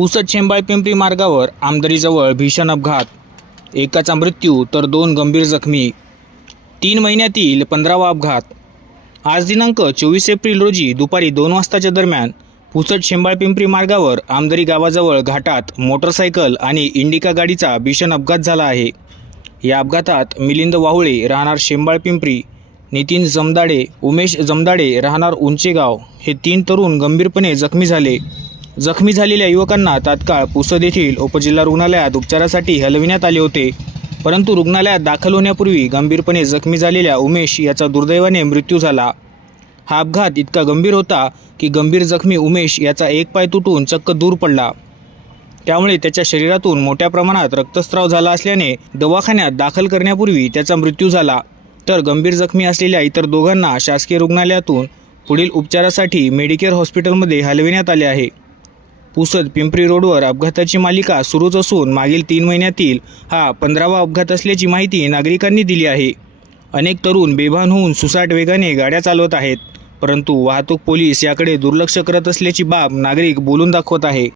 पुसद शेंबाळ पिंपरी मार्गावर आमदरीजवळ भीषण अपघात. एकाचा मृत्यू तर दोन गंभीर जखमी. तीन महिन्यातील पंधरावा अपघात. आज दिनांक चोवीस एप्रिल रोजी दुपारी दोन वाजताच्या दरम्यान पुसद शेंबाळ पिंपरी मार्गावर आमदरी गावाजवळ घाटात मोटरसायकल आणि इंडिका गाडीचा भीषण अपघात झाला आहे. या अपघातात मिलिंद वाहुळे राहणार शेंबाळ पिंपरी नितीन जमदाडे उमेश जमदाडे राहणार उंचेगाव हे तीन तरुण गंभीरपणे जखमी झाले. जखमी झालेल्या युवकांना तात्काळ पुसद येथील उपजिल्हा रुग्णालयात उपचारासाठी हलविण्यात आले होते. परंतु रुग्णालयात दाखल होण्यापूर्वी गंभीरपणे जखमी झालेल्या उमेश याचा दुर्दैवाने मृत्यू झाला. हा अपघात इतका गंभीर होता की गंभीर जखमी उमेश याचा एक पाय तुटून चक्क दूर पडला. त्यामुळे त्याच्या शरीरातून मोठ्या प्रमाणात रक्तस्राव झाला असल्याने दवाखान्यात दाखल करण्यापूर्वी त्याचा मृत्यू झाला. तर गंभीर जखमी असलेल्या इतर दोघांना शासकीय रुग्णालयातून पुढील उपचारासाठी मेडिकेअर हॉस्पिटलमध्ये हलविण्यात आले आहे. पुसद पिंपरी रोडवर अपघाताची मालिका सुरूच असून मागील तीन महिन्यातील हा पंधरावा अपघात असल्याची माहिती नागरिकांनी दिली आहे. अनेक तरुण बेभान होऊन सुसाट वेगाने गाड्या चालवत आहेत परंतु वाहतूक पोलीस याकडे दुर्लक्ष करत असल्याची बाब नागरिक बोलून दाखवत आहे.